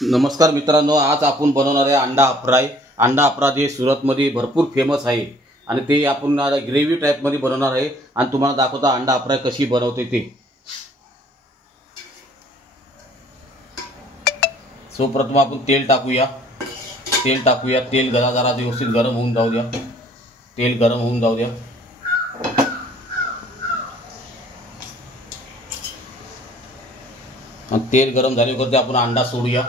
नमस्कार मित्रांनो, आज आपण बनवणार आहे अंडा फ्राय। अंडा फ्राय हे सुरतमध्ये भरपूर फेमस आहे आणि ते आपण ग्रेव्ही टाईपमध्ये बनवणार आहे आणि तुम्हाला दाखवता अंडा फ्राय कशी बनवते ते। सर्वप्रथम आपण तेल टाकूया। तेल जरा व्यवस्थित गरम होऊन जाऊ द्या। तेल गरम होऊन जाऊ द्या। आणि तेल गरम झाल्यावर आपण अंडा सोडूया।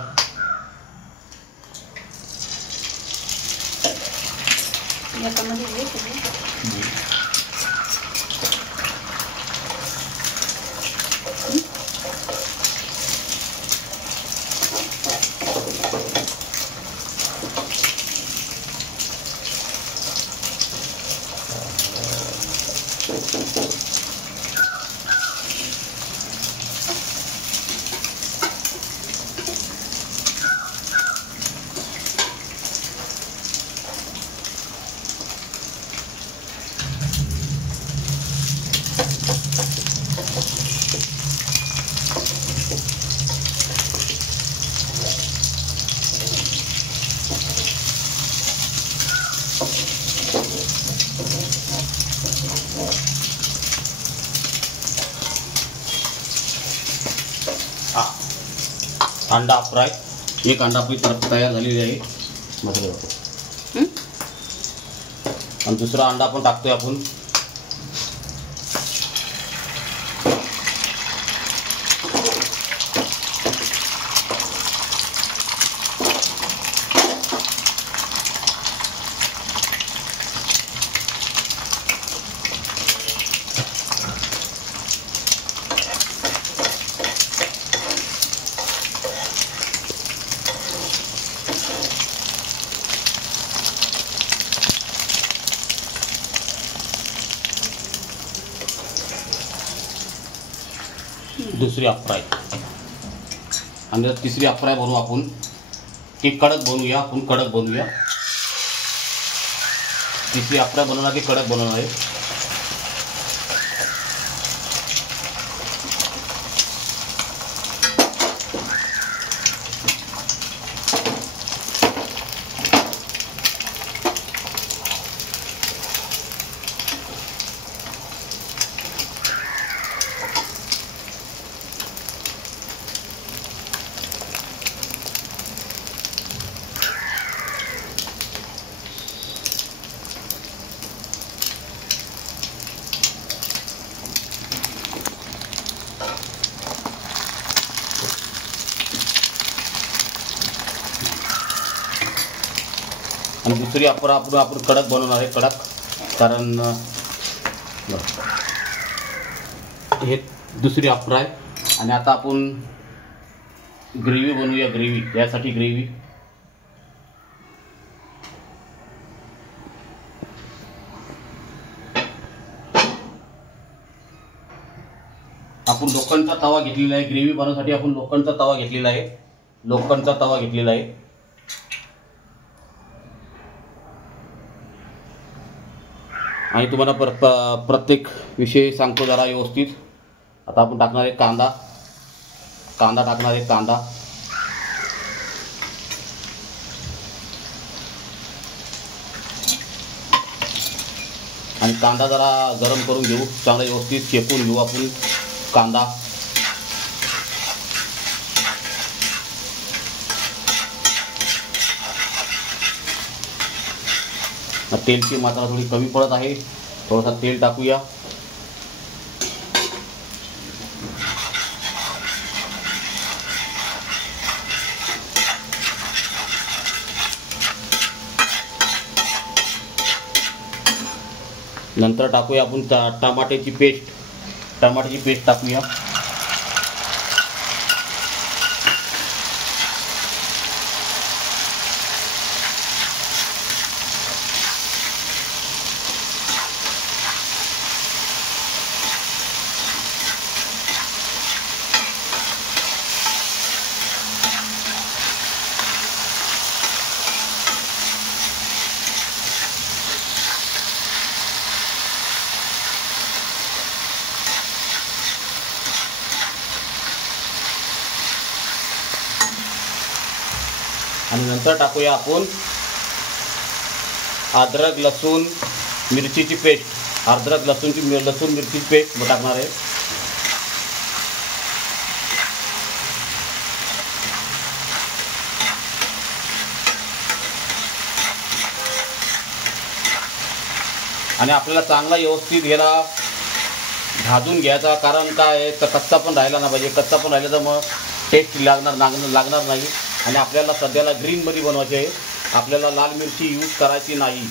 अंडा फ्राय एक अंडा आपली तयार झालेली आहे आणि दुसरा अंडा पण टाकतोय आपण। दुसरी अफ्राय आणि तिसरी अफ्राय बनवू आपण। ती कडक बनवूया आपण, कडक बनवूया। तिसरी अफ्राय बनवणार की कडक बनवणार आहे। आणि दुसरी अफ्राय आपण कडक बनवणार आहे, कडक। कारण हे दुसरी अफ्राय आणि आता आपण ग्रेव्ही बनवूया। ग्रेव्ही यासाठी ग्रेव्ही आपण लोखंडचा तवा घेतलेला आहे। ग्रेव्ही बनवण्यासाठी आपण लोखंडचा तवा घेतलेला आहे, लोखंडचा तवा घेतलेला आहे। आणि तुम्हाला प्रत्येक विषय सांगतो जरा व्यवस्थित। आता आपण टाकणार आहे कांदा टाकणार आहे कांदा। आणि कांदा जरा गरम करून घेऊ, चांगला व्यवस्थित शेकून घेऊ आपण कांदा। तेलची मात्रा थोडी कमी पडत आहे, थोडासा तेल टाकूया। नंतर टाकूया आपण टमाट्याची पेस्ट टाकूया। आणि नंतर टाकूया आपण अद्रक लसूण मिरचीची पेस्ट, अद्रक लसूण मिरचीची पेस्ट टाकणार आहे. आणि आपल्याला चांगला व्यवस्थित ह्याला भाजून घ्यायचा, कारण काय आहे तर कच्चा पण राहिला नाही पाहिजे. कच्चा पण राहिला तर मग टेस्ट लागणार नाही. आणि आपल्याला सध्याला ग्रीनमध्ये बनवायचे आहे, आपल्याला लाल मिरची यूज करायची नाही.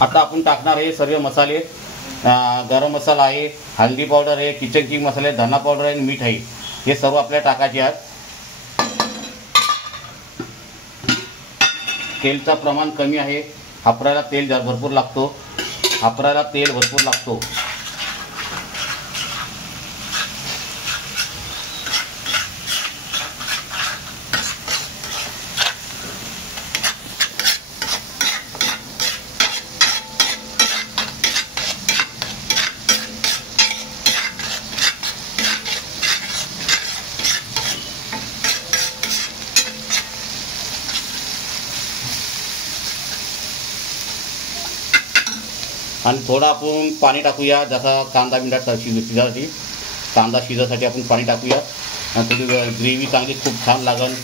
आता आपण टाकणार आहे सर्व मसाले. गरम मसाला आहे, हल्दी पावडर आहे, किचन किंग मसाला आहे, धना पावडर आहे आणि मीठ आहे. हे सर्व आपल्याला टाकायचे आहेत. तेलचं प्रमाण कमी आहे, हापरायला तेल भरपूर लागतो. आणि थोडं आपण पाणी टाकूया, जसा कांदा शिजासाठी आपण पाणी टाकूया. आणि थोडी ग्रेव्ही चांगली खूप छान लागेल.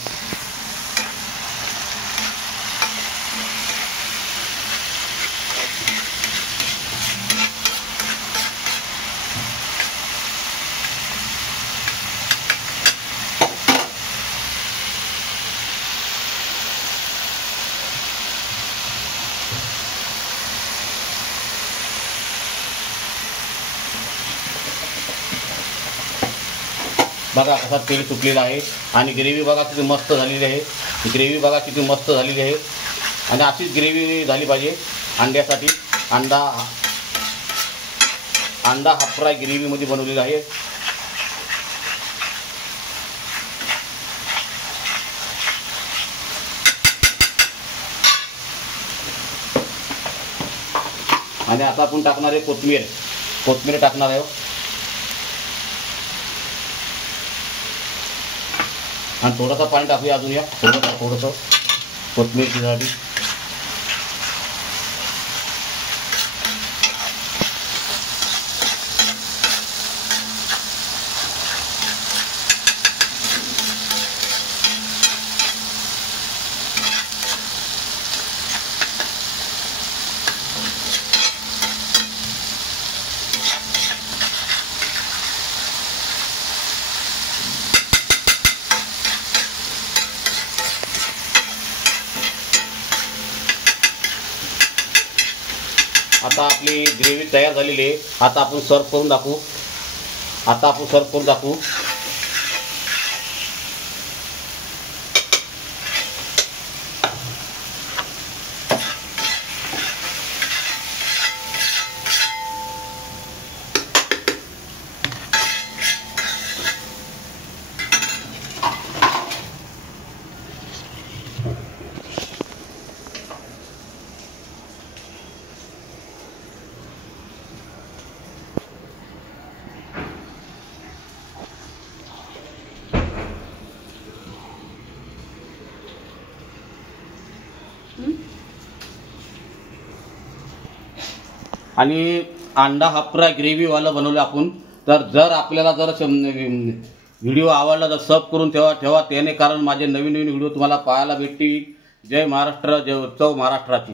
बघा कसा तेल सुटलेलं आहे आणि ग्रेव्ही बघा किती मस्त झालेली आहे. आणि अशीच ग्रेव्ही झाली पाहिजे अंड्यासाठी. अंडा हाफ फ्राय ग्रेव्हीमध्ये बनवलेला आहे. आणि आता आपण टाकणार आहे कोथिंबीर टाकणार आहे. आणि थोडंसं पाणी टाकूया अजून या थोडंसं कोथिंबीरसाठी. आता आपली ग्रेव्ही तयार झालेली आहे. आता आपण सर्व करून दाखवू. आणि अंडा हाफ फ्राय ग्रेव्हीवाला बनवलं आपण. तर जर आपल्याला व्हिडिओ आवडला तर सब करून ठेवा त्याने कारण माझे नवीन व्हिडिओ तुम्हाला पाहायला भेटतील. जय महाराष्ट्र, जय उत्सव महाराष्ट्राची.